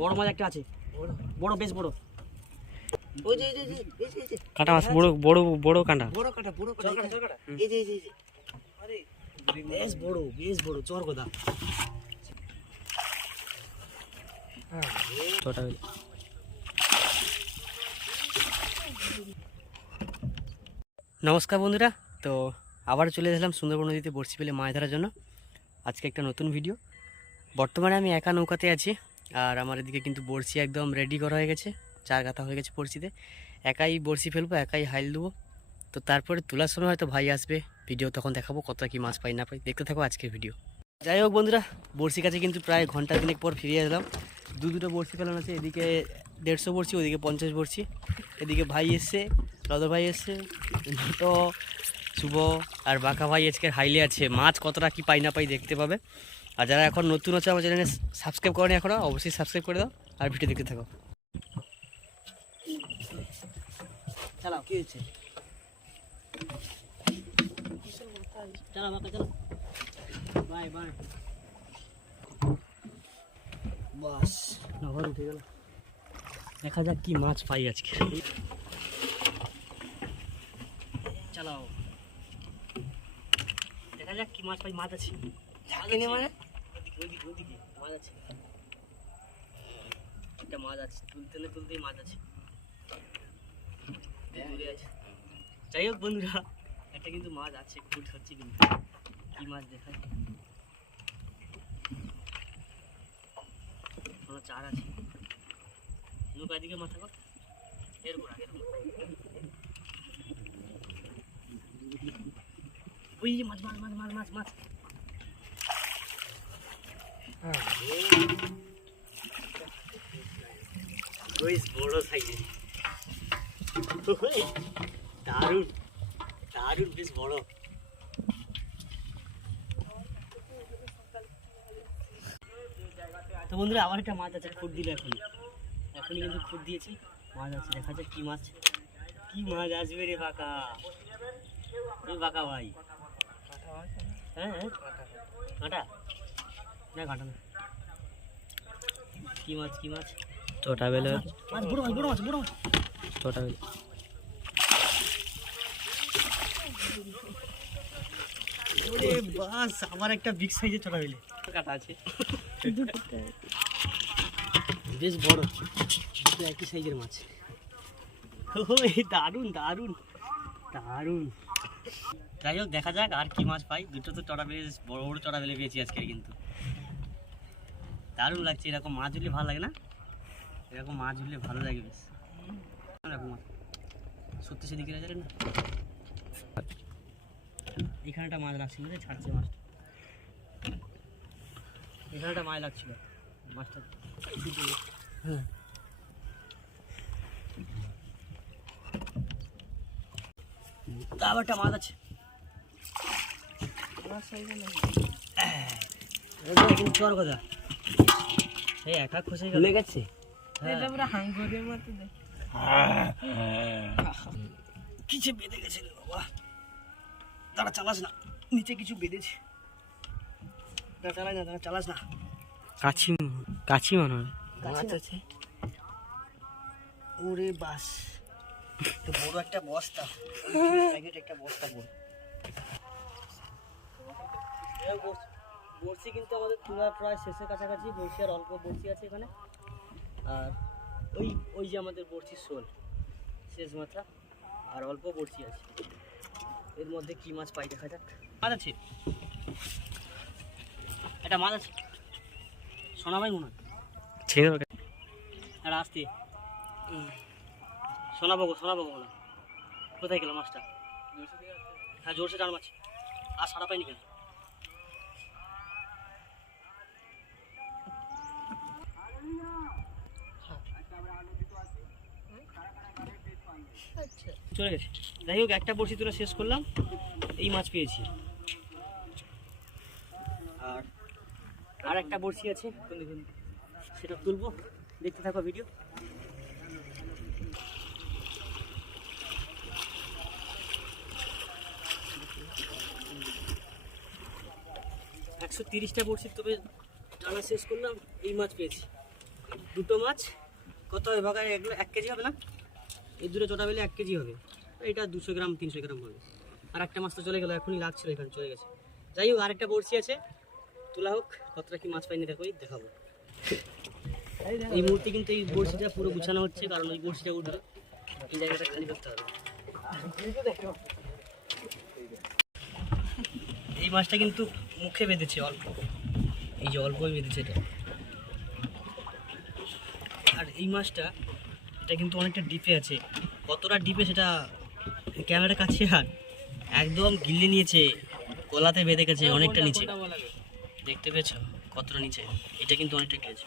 বড় মাছ একটা আছে। বড়? বেশ বড়। কাঁটা মাছ বড় বড় বড় কাঁটা। বড় কাটা বড় কাটা চরকাটা চরকাটা? এই যে এই যে এই বেশ বড় বেশ বড় চর কথা ছোটা নমস্কার বন্ধুরা তো আবার চলে এসেলাম সুন্দরবন নদীতে বড়শি পেলে মাছ ধরার জন্য। আজকে একটা নতুন ভিডিও বর্তমানে আমি একা নৌকাতে আছি। আর আমার এদিকে কিন্তু বড়শি একদম রেডি করা হয়ে গেছে চার গাথা হয়ে গেছে বড়শিতে। একাই বড়শি ফেলব, একাই হাইল দেবো। তো তারপরে তোলার সময় হয়তো ভাই আসবে ভিডিও তখন দেখাবো কতটা কি মাছ পাই না পাই। দেখতে থাকো আজকের ভিডিও যাই হোক বন্ধুরা বড়শি কাছে কিন্তু প্রায় ঘণ্টা দিনেক পর ফিরে এলাম। দু দুটো বড়শি ফেলানো আছে, এদিকে দেড়শো বড়শি, ওদিকে পঞ্চাশ বড়শি। এদিকে ভাই এসছে রদর ভাই এসছে তো শুভ আর বাঁকা ভাই আজকে হাইলে আছে। মাছ কতটা কি পাই না পাই দেখতে পাবে। আর যারা এখন নতুন আছে আমার চ্যানেলে সাবস্ক্রাইব করেনি এখনও অবশ্যই সাবস্ক্রাইব করে দাও আর ভিডিও দেখতে থাকো। চালাও কি বাঁকা বাই বাই। বাস উঠে গেল। দেখা যাক কি মাছ পাই আজকে। চালাও। দেখা যাক কি মাছ পাই মাছ আছে। মানে? ওদিকে ওদিকে ওদিকে মাছ আছে। একটা মাছ আছে তুলতে না তুলতেই মাছ আছে। দূরে আছে। যাই হোক বন্ধুরা একটা কিন্তু মাছ আছে ফুট হচ্ছে কিন্তু। কি মাছ দেখায় কোনো চার আছে। নৌকা দিকে মাথা কর। এরকম আগে ওই যে মাছ মাছ মাছ মাছ মাছ। মাছ বেশ দারুণ বেশ বড় তো বন্ধুরা আবার একটা মাছ আছে খুঁট দিল এখন এখনই কিন্তু খুঁট দিয়েছি। মাছ আছে, দেখা যাক কি মাছ কি মাছ আসবে রে বাঁকা। রে বাঁকা ভাই। হ্যাঁ হ্যাঁ। কাঁটা? না কাঁটা না। কি মাছ কি মাছ? ছোটা বেলে। মাছ বড় মাছ বড় মাছ বড় মাছ। ছোটা বেলে। ওরে বাস আবার একটা বিগ সাইজের ছোটা বেলে। কাটা আছে। বেশ বড়। দুটো একই সাইজের মাছ। ও এই দারুণ দারুণ দারুণ। যাই হোক দেখা যাক আর কি মাছ পাই। দুটো তো চড়া বেশ বড় বড় চড়া বেলে পেয়েছি আজকে কিন্তু। দারুণ লাগছে এরকম মাছ হলে ভালো লাগে না? এরকম মাছ হলে ভালো লাগে বেশ। এরকম মাছ। সত্যি সেদিকে যাবে না? এখানে একটা মাছ লাগছিল রে ছাড়ছে মাছটা এখানে একটা মাছ লাগছিল। মাছটা হ্যাঁ। একটা মাছ আছে। চর কথা। এই একা খসে গেল। গেছে? হ্যাঁ। পুরো হাঙ্গরের মতো দেখ। কিছু বেঁধে গেছে রে বাবা। তারা চালাস না। নিচে কিছু বেঁধেছে। না তারা চালাস না। কাছি কাছি মনে হয়। আছে। ওরে বাস। তো বড় একটা বস্তা। একটা বস্তা বড়। এই বড়শি- কিন্তু আমাদের তোলা প্রায় শেষের কাছাকাছি বড়শি আর অল্প বড়শি আছে এখানে। আর ওই ওই যে আমাদের বড়শির শোল শেষ মাথা আর অল্প বড়শি আছে। এর মধ্যে কি মাছ পাই দেখা যাক। মাছ আছে। একটা মাছ আছে। সোনা ভাই মনে হয়। আর আসতে। শোনাবো গো না কোথায় গেল মাছটা? হ্যাঁ জোরসে টান মাছ। আর সারা পাইনি কেন? চলে গেছে। যাই হোক, একটা বড়শি তোরা শেষ করলাম। এই মাছ পেয়েছি। আর আর একটা বড়শি আছে। সেটা তুলবো। দেখতে থাকো ভিডিও একশো তিরিশটা বড়শি তবে টানা শেষ করলাম। এই মাছ পেয়েছি। দুটো মাছ। কত হবে ভাগায় এক কেজি হবে না? এই দুটো চটা বেলে এক কেজি হবে। এটা দুশো গ্রাম, তিনশো গ্রাম হবে। আর একটা মাছ তো চলে গেলো, এখনই লাগছিল, এখানে চলে গেছে। যাই হোক, আরেকটা বড়শি আছে। তোলা হোক, কতটা কি মাছ পাইনি দেখো দেখাবো। এই মুহূর্তে কিন্তু এই বড়শিটা পুরো গুছানো হচ্ছে, কারণ ওই বড়শিটা উঠবে। এই জায়গাটা খালি করতে হবে। এই মাছটা কিন্তু মুখে বেঁধেছে, অল্প। এই যে অল্পই বেঁধেছে এটা। আর এই মাছটা এটা কিন্তু অনেকটা ডিপে আছে। কতটা ডিপে সেটা ক্যামেরার কাছে আর একদম গিলে নিয়েছে, গলাতে বেঁধে গেছে অনেকটা নিচে। দেখতে পেয়েছ কতটা নিচে? এটা কিন্তু অনেকটা গিলেছে।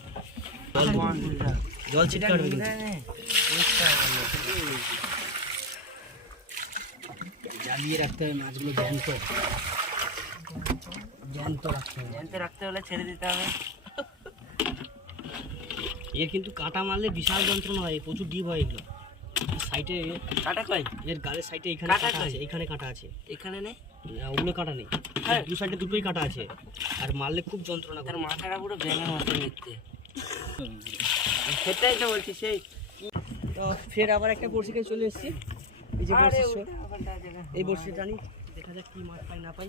জল ছিটকে উঠবে জ্বালিয়ে রাখতে হবে মাছগুলো, জ্যান্ত। জ্যান্ত রাখতে হবে। জানতে রাখতে হলে ছেড়ে দিতে হবে। এর কিন্তু কাটা মারলে বিশাল যন্ত্রণা হয় প্রচুর ডিপ হয় এগুলো। সাইডে কাটা কই এর গালের সাইডে এখানে কাটা আছে এখানে কাটা আছে। এখানে নেই? ওগুলো কাটা নেই। হ্যাঁ। দু সাইডে দুটোই কাটা আছে। আর মারলে খুব যন্ত্রণা তার করে। মাথাটা পুরো ব্যাঙের মতো দেখতে। সেটাই তো বলছি সেই। তো ফের আবার একটা বড়শিকে চলে এসেছি। এই যে বড়শি এই বড়শিটা আনি দেখা যাক কি মাছ পাই না পাই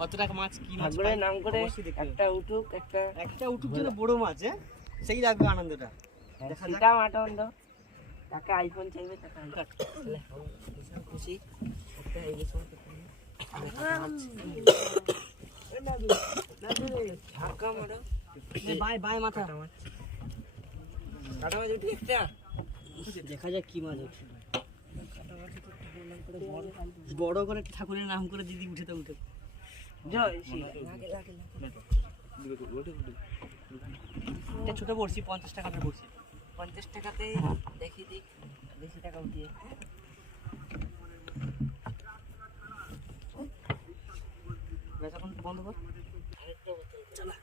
কত টাকা মাছ কি মাছ নাম করে একটা উঠুক একটা একটা উঠুক যেন বড় মাছ হ্যাঁ? সেই লাগবে আনন্দটা দেখা যাক। সীতা দাও তাকে আইফোন চাইবে তাকে বিশাল খুশি ঝাঁকা মারো। বাই বাই মাথা কাটা মাছ। উঠি একটা? দেখা যাক কি মাছ ওঠে বড় করে ঠাকুরের নাম করে দিদি উঠে তো উঠে জয় শ্রী। এটা ছোট বড়শি পঞ্চাশ টাকাটা বড়শি পঞ্চাশ টাকাতে দেখি দিক বেশি টাকা উঠিয়ে। এখন বন্ধ কর। চালা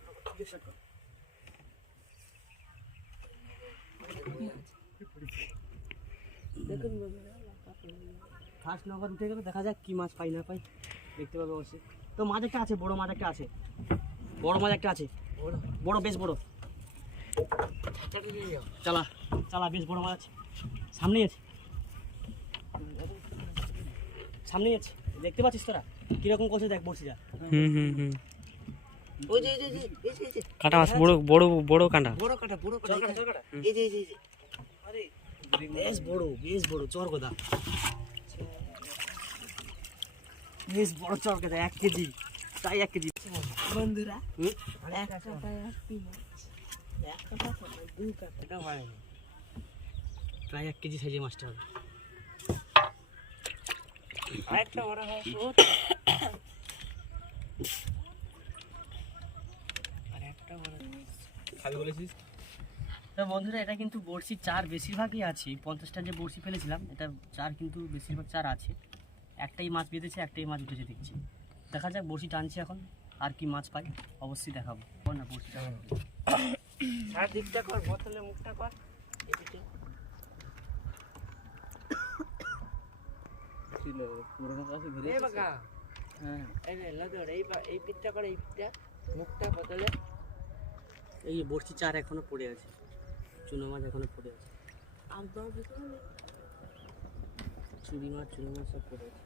দেখুন ফার্স্ট নম্বর উঠে গেলে দেখা যাক কি মাছ পাই না পাই। দেখতে পাবে অবশ্যই। তো মাছ একটা আছে বড় মাছ একটা আছে। বড় মাছ একটা আছে। বড় বেশ বড়। চালা চালা বেশ বড় মাছ আছে। সামনেই আছে। সামনেই আছে। দেখতে পাচ্ছিস তোরা? কীরকম করছে দেখ বসিটা হুম কাটা মাছ বড় বড় বড় কাঁটা। বড় কাটা বড় কাটা চরকাটা, এখানে। চরকাটা। এই যে এই যে, আরে বেশ বড় বেশ বড় চর গোদা। বেশ বড় চর গোদা এক কেজি। তাই এক কেজি। বন্ধুরা একটি প্রায় এক কেজি সাইজের মাছটা হবে। আরেকটা বড় হয় আরেকটা বড় খাবি বলেছিস? তো বন্ধুরা এটা কিন্তু বড়শি চার বেশিরভাগই আছে। পঞ্চাশটা যে বড়শি ফেলেছিলাম এটা চার কিন্তু বেশিরভাগ চার আছে। একটাই মাছ বেঁধেছে একটাই মাছ উঠেছে দেখছি। দেখা যাক বড়শি টানছি এখন আর কি মাছ পাই। অবশ্যই দেখাবো। বল না বড়শিটা আর দিকটা কর বোতলে মুখটা কর। এদিকে। এই বাগা এই নে লাদর এই এই পিঠটা কর এই পিঠটা। মুখটা বোতলে। এই বড়শি চার এখনও পড়ে আছে। চুনো মাছ এখনও পড়ে আছে। একদম ভিতরে নে। চুড়ি মাছ চুনো মাছ সব পড়ে আছে।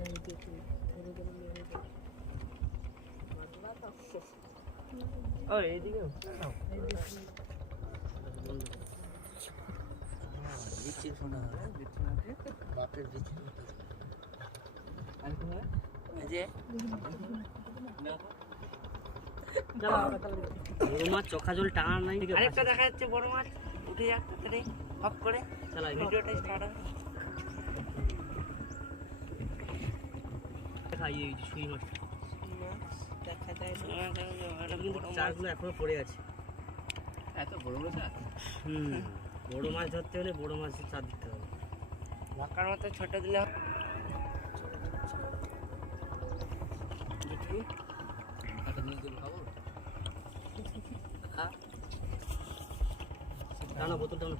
এই দেখি, ধরে ধরে মেরে দে। ও এইদিকে নাও। এই দেখি। বন্ধ করো। বিচির শোনা বাপের বিচির মতো এই যে বড় মাছ চোখা জল টানা নাই। আরেকটা দেখা যাচ্ছে বড় মাছ। উঠে যাক তাড়াতাড়ি। হক করে। চালা ভিডিওটা স্টার্ট হবে। খাই এই ছুরি মাছ দেখা যায় চারগুলো এখনও পড়ে আছে। এত বড় মাছ? হুম বড় মাছ ধরতে হলে বড় মাছের চার দিতে হবে। লঙ্কার মতো ছোট দিলে। টানো বোতল টানো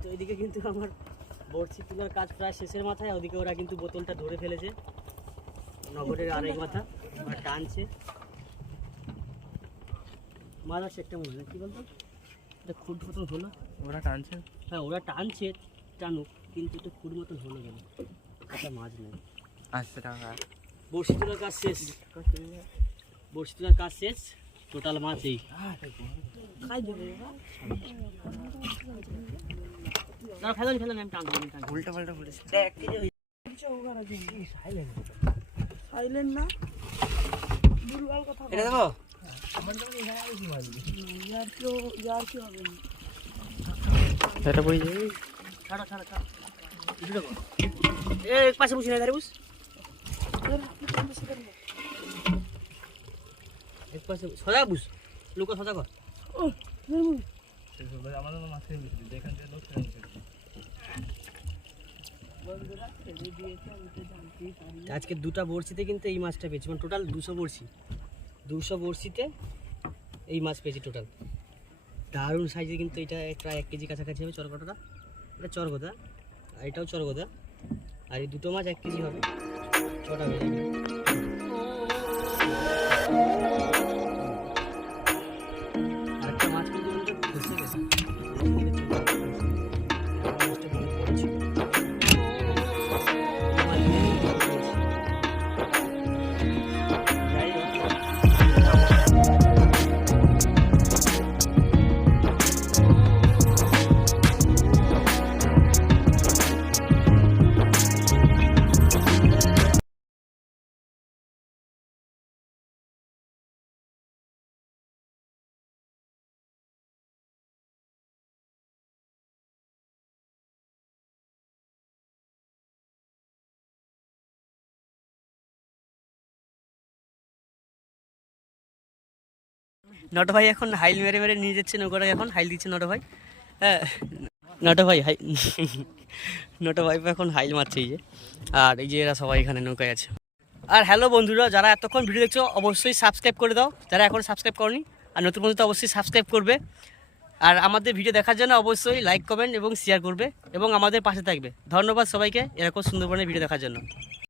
তো এদিকে কিন্তু আমার বড়শি তোলার কাজ প্রায় শেষের মাথায় ওদিকে ওরা কিন্তু বোতলটা ধরে ফেলেছে। নগরের আরেক মাথা ওরা টানছে। মাছ আছে একটা মনে হয় কি বলতো? এটা খুঁট মতন হলো ওরা টানছে। হ্যাঁ ওরা টানছে টানুক কিন্তু এটা খুঁট মতন হলো কেন? একটা মাছ নেই। আসছে টাকা। বড়শি তোলার কাজ শেষ। বড়শি তোলার কাজ শেষ। টোটাল মাছ এই। না ফেলেন ফেলেন আমি টানবো আমি টানবো উল্টা পাল্টা বলেছে সাইলেন্ট না? ভুলভাল কথা এটা দেখো ইয়ার কেউ ইয়ার কেউ হবে না এটা পড়ে যাবে ছাড়া ছাড়া ছাড়া। এ এক পাশে বসে না ধারে বস। এক পাশে সজা বুঝ লোক সজা কর। ও আমাদের মাছ যেখান থেকে লোক বন্ধুরা ফেলে দিয়েছে আমি তো জানতেই পারি না। আজকে দুটা বড়শিতে কিন্তু এই মাছটা পেয়েছি। মানে টোটাল দুশো বড়শি। দুশো বড়শিতে এই মাছ পেয়েছি টোটাল দারুণ সাইজে কিন্তু এটা প্রায় এক কেজি কাছাকাছি হবে চরকটাটা এটা চরগদা, আর এটাও চরগদা। আর এই দুটো মাছ এক কেজি হবে। ছটা বেজে নট ভাই এখন হাইল মেরে মেরে নিয়ে যাচ্ছে নৌকাটাকে এখন, হাইল দিচ্ছে নট ভাই হ্যাঁ নট ভাই হাই নট ভাই এখন হাইল মারছে এই যে। আর এই যে এরা সবাই এখানে নৌকায় আছে। আর হ্যালো বন্ধুরা, যারা এতক্ষণ ভিডিও দেখছ, অবশ্যই সাবস্ক্রাইব করে দাও। যারা এখন সাবস্ক্রাইব করনি, আর নতুন বন্ধু, তো অবশ্যই সাবস্ক্রাইব করবে। আর আমাদের ভিডিও দেখার জন্য অবশ্যই লাইক কমেন্ট এবং শেয়ার করবে এবং আমাদের পাশে থাকবে। ধন্যবাদ সবাইকে, এরকম সুন্দরবনের ভিডিও দেখার জন্য।